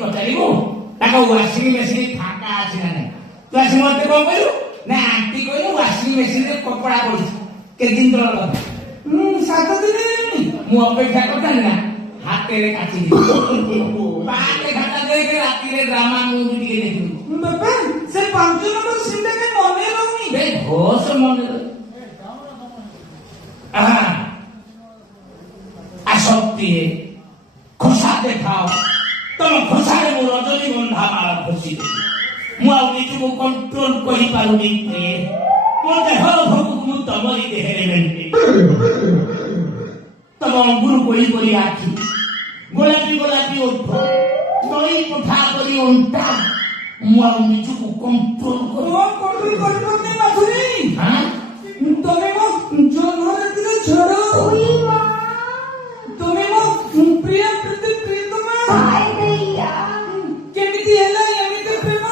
ପଚାରିବୁ ତାଙ୍କ washing machine ଫାଙ୍କା ଅଛି ନା ନାହିଁ। ତୁ ଆସି ମତେ କଣ କହିଲୁ ନା ଆଣ୍ଟି କହିଲେ ୱାସିଂ ମେସିନରେ କପଡା ପଡିଛି କେତେ ଦିନ ତଳ କଥା। 7 ଦିନ। ମୁଁ ଅପେକ୍ଷା କରିଥାନ୍ତି ନା ହାତରେ କାଟିବି ପାଟେ ଖାତା ଦେଇକି ରାତିରେ ଡ୍ରାମା ମୁଁ ବି ଟିକେ ଦେଖିବି। ବାପା ସେ 5 ନମ୍ବର ସିନଟା କାଇଁ ମନେ ରହୁନି? ଏ ଘୋଷ ମନେ ଆସକ୍ତି ଖୋସା ଦେଖାଅ ତମ ଖୋସାରେ ମୁଁ ରଜନୀଗନ୍ଧା ମାଳ ଖୋସି ମୁଁ ଆଉ ନିଜକୁ କଣ୍ଟ୍ରୋଲ କରିପାରୁନି। ମୋ ଦେହର ଭୋଗକୁ ମୁଁ ତମରି ଦେହରେ ମେଣ୍ଟେ ତମ ଅଙ୍ଗୁର କୋଳି ପରି ଆଖି ଗୋଲାପୀ ଗୋଲାପୀ ଓଠ ନଈ କୋଠା ପରି ଅଣ୍ଟା ମୁଁ ଆଉ ନିଜକୁ କଣ୍ଟ୍ରୋଲ କରିପାରୁନି ମାଧୁରୀ। ତମେ ମୋ ଜନ୍ମରାତ୍ରିର ଝଡ଼, ତମେ ମୋ ପ୍ରିୟ ପ୍ରୀତମା। କେମିତି ହେଲା ଏମିତି ପ୍ରେମ?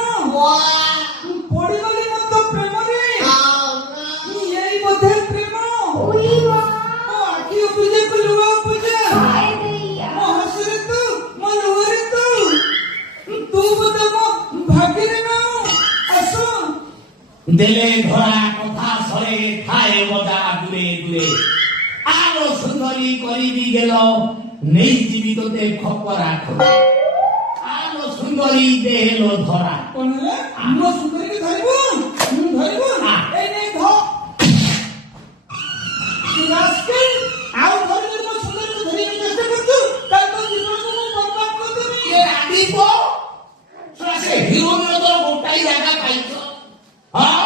ପଡ଼ିଗଲି ମତ ପ୍ରେମରେ। ଏଇ ବୋଧେ ପ୍ରେମ। ମୋ ଆଖି ଅପୂଜାକୁ ଲୁହ ଅପୂଜା, ମୋ ହସରେ ତୁ, ମୋ ଲୁହରେ ତୁ ବୋଧେ ମୋ ଭାଗ୍ୟରେ ନାଉ। ଆସ ଦେଲେ ଧରା କଥା ସରେ ଥାଏ ବଜା ଦୂରେ ଦୂରେ ଆଲୋ ସୁନ୍ଦରୀ କରିବି ଗেল ନେଇଯିବି ତୋତେ ଖପରା ଖୋଲା ଆଲୋ ସୁନ୍ଦରୀ ଦେହେଲୋ ଧରା। କଣ ହେଲା? ଆମ ସୁନ୍ଦରୀকে ଧରିବୁ? ଏଇ ନେ ଧ। ଆଉ ଧରିଲେ ମୋ ସୁନ୍ଦରୀକୁ ଧରିବାକୁ ଚେଷ୍ଟା କରୁଛୁ ତାହେଲେ ତୋ ଜୀବନକୁ ମୁଁ ବର୍ବାଦ କରିଦେବି। ସେ ହିରୋଇନର ତୋର ଗୋଟାଇ ଜାଗା ପାଇଛ। ହଁ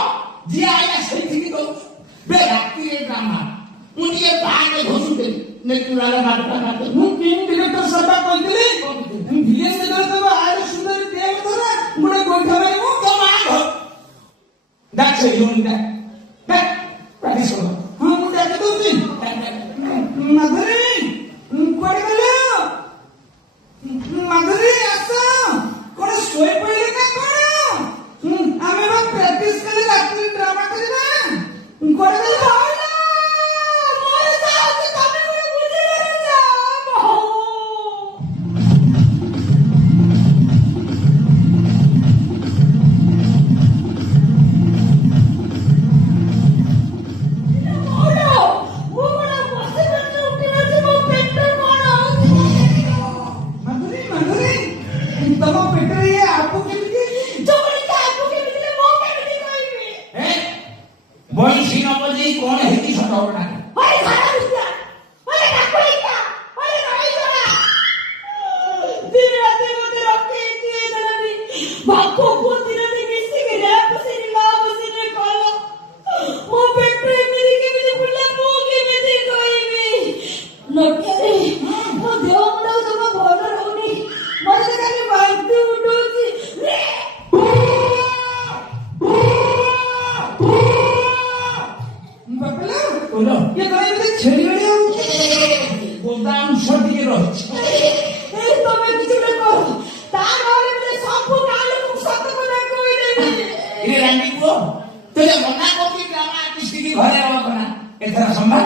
ଯିଏ ଆଇଲା ସେଇଠିକି ଦଉଛୁ ବେ ରାତିରେ ଡ୍ରାମା ମୁଁ ଟିକେ ପାହାଡେ ଘଷୁଥିଲି ନେଚୁରାଲ ନାଟକ ମୁଁ ଫିଲ୍ମ ଡିରେକ୍ଟର ସଭା କହିଥିଲି ଭିଲିୟନ ଯେତେବେଳେ ତମ ଆରେ ସୁନ୍ଦରୀ ଦେହ ଧରା ଗୋଟେ ଗୋଇଠା ମାରିବୁ ତ ମା ଘର ଡାକ ସେ ହିରୋଇନଟା ଡାକ ପ୍ରାକ୍ଟିସ କର। ହଁ ମୁଁ ଡାକି ଦଉଛି। ମାଧୁରୀ କୁଆଡେ ଗଲ? ମାଧୁରୀ ଆସ। କଣ ଶୋଇ ପଡ଼ିଲେ ନା କଣ? ଆମେ ବା ପ୍ରାକ୍ଟିସ କଲେ ରାତିରେ ଡ୍ରାମା କରିବା। କୁଆଡେ ଗଲ? ବଇଁଶୀ ନ ବଜେଇ କଣ ହେଇଛି ସତ ନା ଘରେ ଅଳକନା ଏଥର ସମ୍ଭାଳ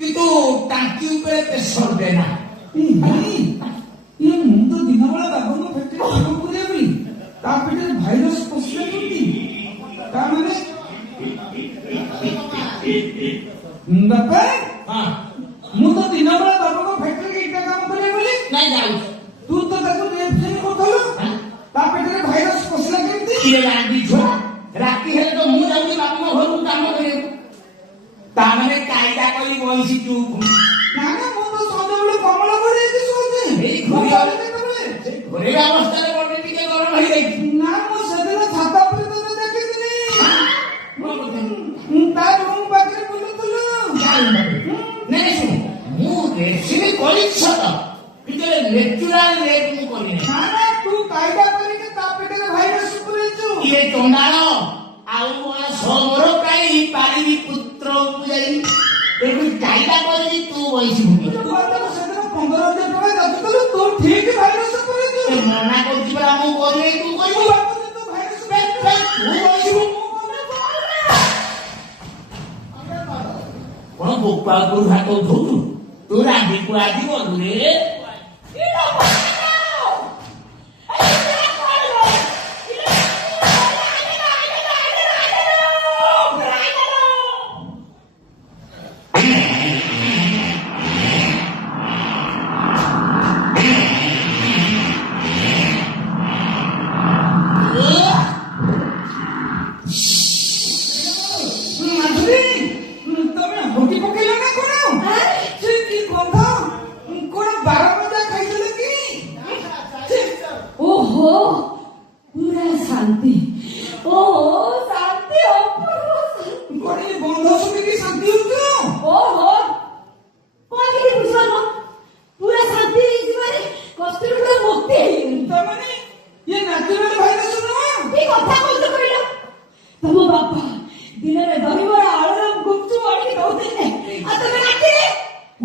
କିନ୍ତୁ ଟାଙ୍କି ଉପରେ ପ୍ରେସର ଦେନା। ଇଏ ମୁଁ ତ ଦିନ ବେଳା ବାବୁଙ୍କ ଫ୍ୟାକ୍ଟ୍ରି କାମ କରିବା ପାଇଁ ତା ପେଟରେ ଭାଇରସ ପଶିଲା କେମିତି? ତା ମାନେ ବାପା ମୁଁ ତ ଦିନ ବେଳା ବାବୁଙ୍କ ଫ୍ୟାକ୍ଟ୍ରି ଇଟା କାମ ତାମାନେ କାଇଦା କରି ବସିଛୁ। ନା ନା ମୁଁ ତ ସଞ୍ଜବେଳେ କମଳ ଘରେ ଏଠି ଶୋଉଛେ। ଏଇ ଘରେ ଘରେ ଅବସ୍ଥାରେ ଗୋଟେ ଟିକେ ଗରମ ହେଇଯାଇଛି। ନା ମୁଁ ସେଦିନ ଛାତ ଉପରେ ତତେ ଦେଖିଥିଲି। ତା ରୁମ୍ ପାଖରେ ବୁଲୁଥିଲୁ। ନାଇଁ ଶୁଣ ମୁଁ ରେସିପି କରିଛି ସତ କିନ୍ତୁ ନେଚୁରାଲ ରେଟ୍ ମୁଁ କରିନି। ନା ନା ତୁ କାଇଦା କରିକି ତା ପେଟରେ ଭାଇରସ ପୁରେଇଛୁ। ଇଏ ଚଣ୍ଡାଳ ଆଉ ମୋର କାଇ ପାରିବି ପୁତ୍ର ପୂଜାରୀ ତେଣୁ କାଇଦା କରିକି ତୁ ବଇସି ସେଦିନ 15,000 ଟଙ୍କା ଯାଚୁଥିଲୁ ତୁ ଠିକ ଭାଇରସ ପୁରେଇଛୁ। ମନା କରୁଛି ପରା ମୁଁ କରିବି ତୁ କରିବୁ ତୁ ଭାଇରସ ତୁ ବସିବୁ କଣ ବୋପା ଉପରୁ ହାତ ଉଠଉଛୁ ତୁ ରାନ୍ଧିକୁ ଆଜି ଗଲୁ ରେ ତମେ ହକି ପକେଇଲ ନା କଣ? ସେ କି ଗନ୍ଧ କଣ 12 ମଜା ଖାଇଦେଲ କି? ଓହୋ ପୁରା ଶାନ୍ତି ଓହୋ ଶାନ୍ତି ଅପୂର୍ବ ଶାନ୍ତି। କଣ ଏ ଗନ୍ଧ ଶୁଣିକି ଶାନ୍ତି ହଉଛ? ଓହୋ କଣ କିଛି ବୁଝିଲ ପୁରା ଶାନ୍ତି ହେଇଯିବାରେ କଷ୍ଟରୁ ପୁରା ମୁକ୍ତି ହେଇଗଲି। ତାମାନେ ଇଏ ନ୍ୟାଚୁରାଲ ଭାଇରସ ନୁହଁ? କି କଥା କହୁଛ କହିଲ ତମ ବାପା ଦିନରେ ଦହିବରା ଆଳୁଦମ ଗୁପଚୁପ ଆଣିକି ଦଉଥିଲେ ଆଉ ତମେ ରାତିରେ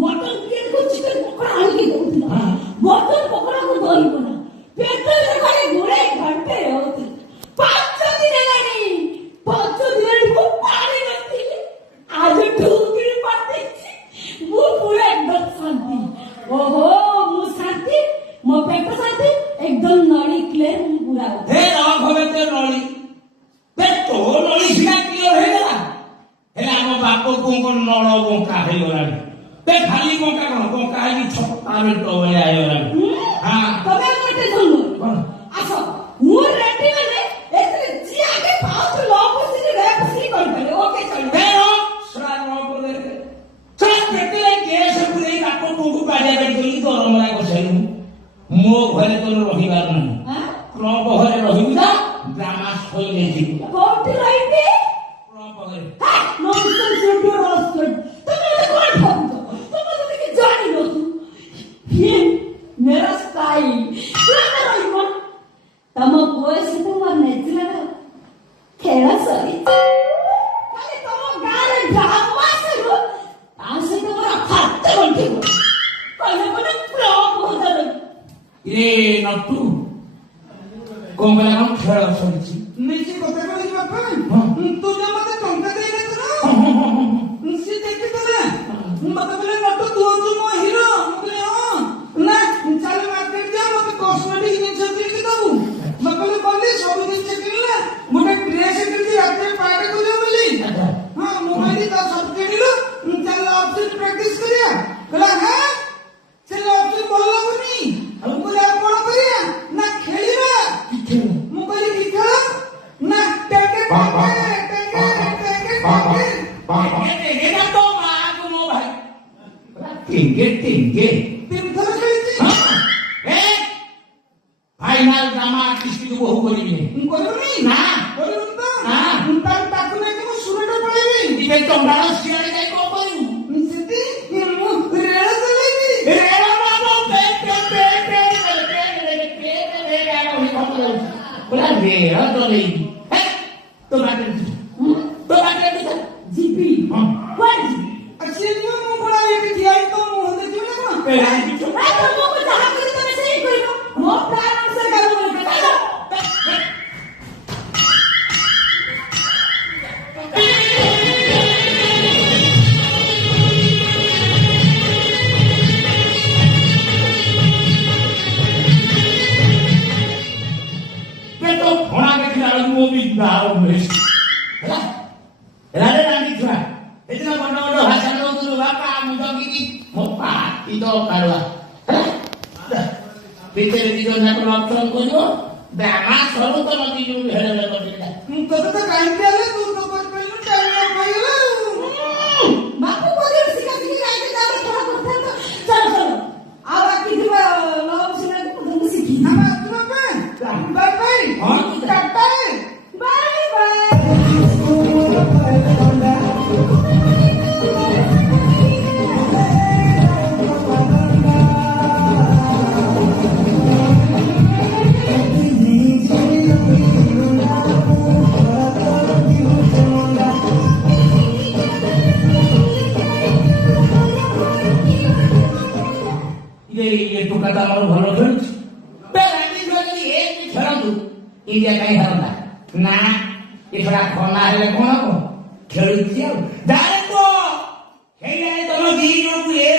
ମଟନ ବିରିୟାନୀକୁ ଚିକେନ ପକୋଡା ଆଣିକି ଦଉଥିଲ ମଟନ ପକୋଡାକୁ ଦହିବରା ପେଟରେ ଖାଲି ଗୁଡ଼ାଇ ଘଣ୍ଟେ ରହୁଥିଲେ 5 ଦିନ ହେଲାଣି 5 ଦିନ ମୁଁ ପାଣି ନଥିଲି ଆଜି ଠୁକିରି ପାଟିଛି ମୁଁ ପୁରା ଏକଦମ ଶାନ୍ତି। ଓହୋ ମୁଁ ଶାନ୍ତି ମୋ ପେଟ ଶାନ୍ତି ଏକଦମ ନଳି କ୍ଲିୟର ମୁଁ ପୁରା ହେ ରଘବେ ତୋ ନଳି ତୋ ନଳି ସିନା କ୍ଲିୟର ହେଇଗଲା ହେଲେ ଆମ ବାପ ବୋଉଙ୍କ ନଳ ବଙ୍କା ହେଇଗଲାଣି ଖାଲି ବଙ୍କା କଣ ବଙ୍କା ହେଇକି ଛପା ବେଟ ଭଳିଆ ହେଇଗଲାଣି। ତମେ ଗୋଟେ ଟେନସନ କଣ ଆସ ମୁଁ ରେଡି ମାନେ ଏଥିରେ ଯିଏ ଆଗେ ଫାଷ୍ଟ ଲ ପସିକି ରେପ ସି କରିପାରିବ ଓକେ ଚଳିବ। ମୋ ଘରେ ତୋର ରହିବାର ନାହିଁ କ୍ଲବ ଘରେ ରହିବୁ ନା ଡ୍ରାମା ଶୋଇଲେ ଯିବୁ କୋଉଠି ରହିବି କ୍ଲବ ଘରେ ନନ୍ସେନ୍ସ ୟୁର ହସ୍ପିଟାଲ ତମେ ମତେ କଣ ଭାବୁଛ ତମେ ଯଦି କି ଜାଣିନ ये मेरा स्टाइल ପୁରା ରହିବ ତମ ପୁଅ ସହିତ ମୋର ନେଚୁରାଲ ଖେଳ ସରିଛି ଖାଲି ତମ ଗାଁରେ ଡ୍ରାମା ସରିବ ତା ସହିତ ମୋର ହାତ ଗଣ୍ଠିବ କହିଲେ କହିଲେ କ୍ଲବ ହଜାର ଏ ନଟୁ କଣ କହିଲା କଣ ଖେଳ ସରିଛି ନିଜେ କଥା କହିଲି ବାପା ତୁ ଯା ମତେ ଟଙ୍କା ଦେଇନଥିଲ ସେ ଦେଖିଥିଲା ମତେ କହିଲେ ନଟୁ ତୁ ହଉଛୁ ମୋ ହିରୋ। ମୁଁ କହିଲି ହଁ ନା ଚାଲ ମାର୍କେଟ ଯା ମତେ କସ୍ମେଟିକ ଜିନିଷ କିଣିକି ଦବୁ। ବାପା କହିଲେ ସବୁ ଜିନିଷ କିଣିଲା ଗୋଟେ ଡ୍ରେସ କିଣିଛି ରାତିରେ ପାର୍ଟି କରିବ ବୋଲି। ହଁ ମୁଁ କହିଲି ତା ସବୁ କିଣିଲୁ ଚାଲ ଅଫିସ ପ୍ରାକ୍ଟିସ କରିବା କହିଲା ହଁ ଚାଲ ଅଫିସ ଭଲ ଲାଗୁନି ମୁଁ କହିଲି ଆଉ କଣ କରିବା ନା ଖେଳିବା। ମୁଁ କହିଲି କି ଖେଳ ନା ଟେକେ ଏଟା ତ ମାକୁ ମୋ ଭାଇ ଟିଙ୍ଗେ ଟିଙ୍ଗେ 3 ଥର ଖେଳିଛି। ଫାଇନାଲ ଡ୍ରାମା ଆର୍ଟିଷ୍ଟକୁ ବୋହୁ କରିବି କରିବୁନି ନା କରିବୁନି ତ ନା। ତାକୁ ନେଇକି ମୁଁ ସୁରଟ ପଳେଇବି। ଟିକେ ଚଣ୍ଡାଳ ସିଆଡେ ଯାଇ କଣ କରିବୁ ସେଠି ମୁଁ ରେଳ ଚଲେଇବି। ରେଳ ଚଲେଇବି ତୋ ବାଟରେ ଯିବି କୁଆଡେ ଯିବି ଆଉ ସିଏ ଯିବ ମୁଁ କଣ ଏଠି ଠିଆ ହେଇକି ତ ମୁହଁ ଦେଖିବି ନା କଣ? ତମକୁ ଯାହା କରି ତମେ ସେଇ କରିବ ମୋ ପ୍ଲାନ ଅନୁସାରେ କାମ କରିବ ଫଣା ଦେଖିଲା ବେଳକୁ ମୋ ବି ହେଲା ରାଜା ରାଣ୍ଡି ଛୁଆ ଏଦିନ ବଡ ବଡ ଭାଷା ଦଉଥିଲୁ ବାପା ମୁଁ ଜଗିକି ମୋ ପାଟି ତ କାଢୁଆ ହେଲା ଭିତରେ ଦି ଜଣ ଯାକ ଅପସନ କରିବ ଡ୍ରାମା ସରୁ ତ ନଦୀ ଯୋଉ ହେଡ କରିଦେଲା ତତେ ତ କାହିଁକି ହେଲେ ତୁ ତ କରିପାରିଲୁ ଟାଇମ୍ ଅଫ୍ ହେଇଗଲା ଆଉ। ଇଣ୍ଡିଆ କାହିଁ ହବ ନା ଏଥର ଖନା ହେଲେ କଣ ହବ ଖେଳୁଛି ଆଉ ଜାଣେ ତ ହେଇଯାଏ ତମ ଦି ଜଣକୁ ଏ